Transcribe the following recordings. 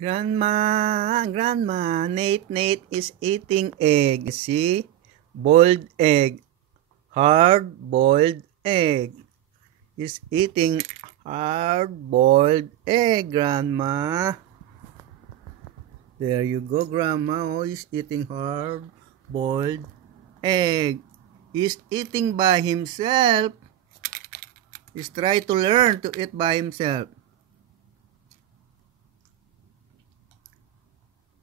Grandma, Nate is eating egg. See? Boiled egg. Hard-boiled egg. He's eating hard-boiled egg, Grandma. There you go, Grandma. Oh, he's eating hard-boiled egg. He's eating by himself. He's trying to learn to eat by himself.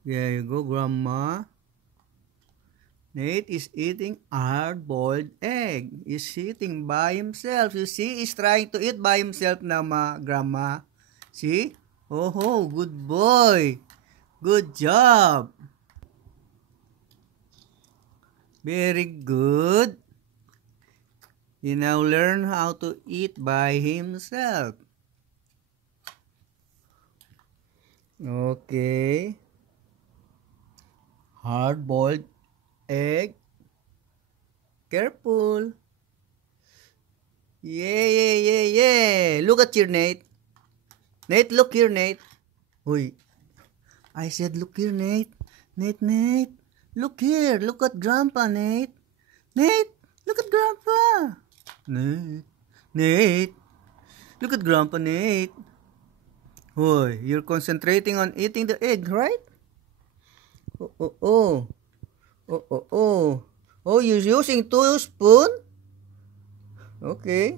There you go, Grandma. Nate is eating hard-boiled egg. He's eating by himself. You see, he's trying to eat by himself now, Grandma. See? Oh, good boy. Good job. Very good. He now learn how to eat by himself. Okay. Hard-boiled egg. Careful. Yeah. Look at your Nate. Nate, look here, Nate. Uy. I said, look here, Nate. Nate. Look here. Look at Grandpa, Nate. Nate, look at Grandpa. Nate. Look at Grandpa, Nate. Uy, you're concentrating on eating the egg, right? Oh, you're using 2 spoons? Okay.